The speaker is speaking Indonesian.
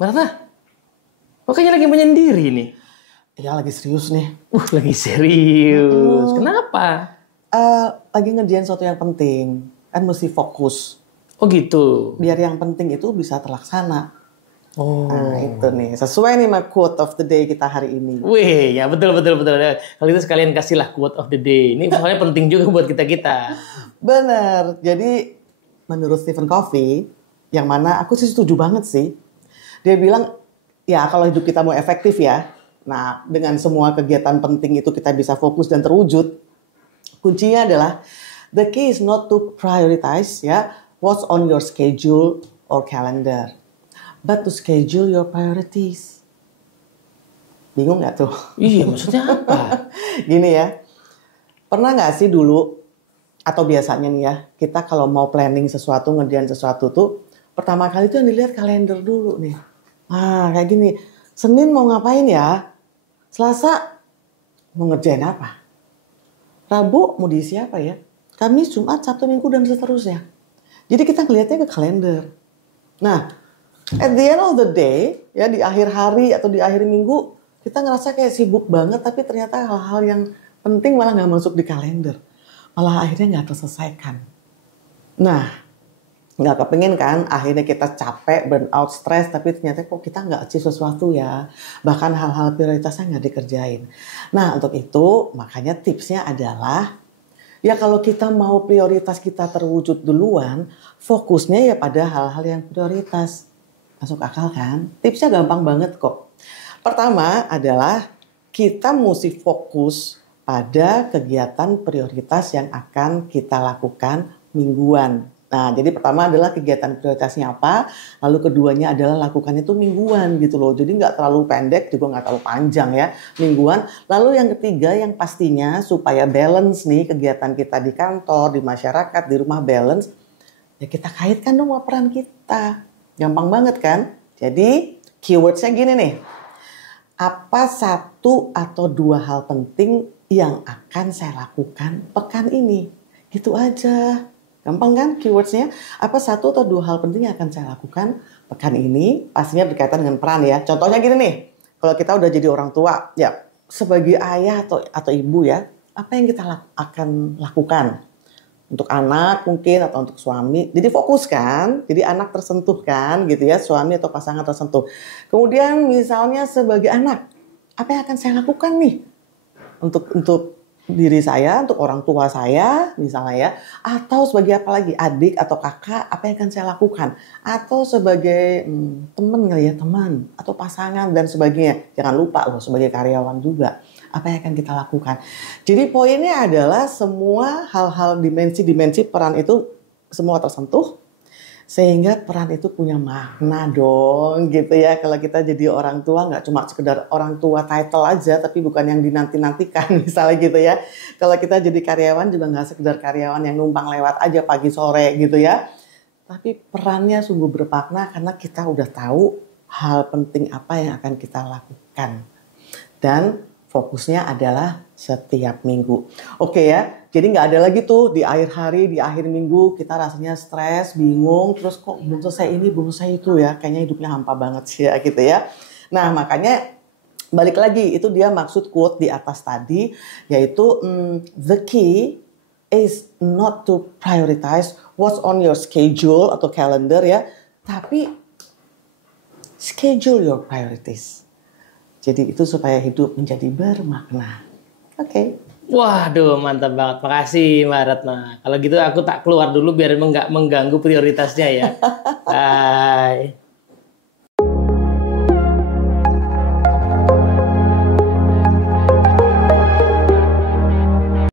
Mana? Makanya lagi menyendiri nih. Ya lagi serius nih. Lagi serius. Kenapa? Lagi ngerjain sesuatu yang penting. Kan mesti fokus. Oh gitu. Biar yang penting itu bisa terlaksana. Oh. Nah itu nih. Sesuai nih sama quote of the day kita hari ini. Wih, ya betul. Kalau itu sekalian kasihlah quote of the day. Ini soalnya penting juga buat kita. Bener. Jadi menurut Stephen Covey, yang mana aku sih setuju banget sih. Dia bilang, ya kalau hidup kita mau efektif ya. Nah dengan semua kegiatan penting itu kita bisa fokus dan terwujud. Kuncinya adalah the key is not to prioritize ya what's on your schedule or calendar, but to schedule your priorities. Bingung nggak tuh? Iya, maksudnya apa? Gini ya, pernah nggak sih dulu atau biasanya nih ya kita kalau mau planning sesuatu, ngerjain sesuatu tuh pertama kali tuh yang dilihat kalender dulu nih. Kayak gini, Senin mau ngapain ya? Selasa mau ngerjain apa? Rabu mau diisi apa ya? Kamis, Jumat, Sabtu, Minggu, dan seterusnya. Jadi kita ngelihatnya ke kalender. Nah, at the end of the day, ya di akhir hari atau di akhir minggu, kita ngerasa kayak sibuk banget, tapi ternyata hal-hal yang penting malah nggak masuk di kalender. Malah akhirnya nggak terselesaikan. Nah, nggak kepengen kan, akhirnya kita capek, burnout, stres, tapi ternyata kok kita nggak achieve sesuatu ya. Bahkan hal-hal prioritasnya nggak dikerjain. Nah untuk itu makanya tipsnya adalah, ya kalau kita mau prioritas kita terwujud duluan, fokusnya ya pada hal-hal yang prioritas. Masuk akal kan? Tipsnya gampang banget kok. Pertama adalah kita mesti fokus pada kegiatan prioritas yang akan kita lakukan mingguan. Nah, jadi pertama adalah kegiatan prioritasnya apa, lalu keduanya adalah lakukan itu mingguan gitu loh. Jadi nggak terlalu pendek, juga nggak terlalu panjang ya, mingguan. Lalu yang ketiga yang pastinya supaya balance nih kegiatan kita di kantor, di masyarakat, di rumah balance, ya kita kaitkan dong sama peran kita. Gampang banget kan? Jadi keywordsnya gini nih, apa satu atau dua hal penting yang akan saya lakukan pekan ini? Gitu aja. Gampang kan keywordsnya? Apa satu atau dua hal penting yang akan saya lakukan pekan ini? Pastinya berkaitan dengan peran ya. Contohnya gini nih, kalau kita udah jadi orang tua, ya sebagai ayah atau ibu ya, apa yang kita akan lakukan? Untuk anak mungkin atau untuk suami. Jadi fokus kan, jadi anak tersentuh kan gitu ya, suami atau pasangan tersentuh. Kemudian misalnya sebagai anak, apa yang akan saya lakukan nih? Untuk diri saya, untuk orang tua saya misalnya ya, atau sebagai apa lagi, adik atau kakak, apa yang akan saya lakukan, atau sebagai teman kali ya, teman atau pasangan dan sebagainya. Jangan lupa loh sebagai karyawan juga, apa yang akan kita lakukan. Jadi poinnya adalah semua hal-hal dimensi peran itu semua tersentuh, sehingga peran itu punya makna dong gitu ya. Kalau kita jadi orang tua nggak cuma sekedar orang tua title aja, tapi bukan yang dinanti-nantikan misalnya gitu ya. Kalau kita jadi karyawan juga nggak sekedar karyawan yang numpang lewat aja pagi sore gitu ya. Tapi perannya sungguh bermakna karena kita udah tahu hal penting apa yang akan kita lakukan. Dan fokusnya adalah setiap minggu. Oke ya, jadi nggak ada lagi tuh di akhir hari, di akhir minggu kita rasanya stres, bingung, terus kok belum selesai ini, belum selesai itu ya, kayaknya hidupnya hampa banget sih ya gitu ya. Nah makanya balik lagi, itu dia maksud quote di atas tadi, yaitu the key is not to prioritize what's on your schedule atau calendar ya, tapi schedule your priorities. Jadi itu supaya hidup menjadi bermakna. Oke. Waduh, mantap banget. Makasih Mbak Ratna. Kalau gitu aku tak keluar dulu biar nggak mengganggu prioritasnya ya. Bye.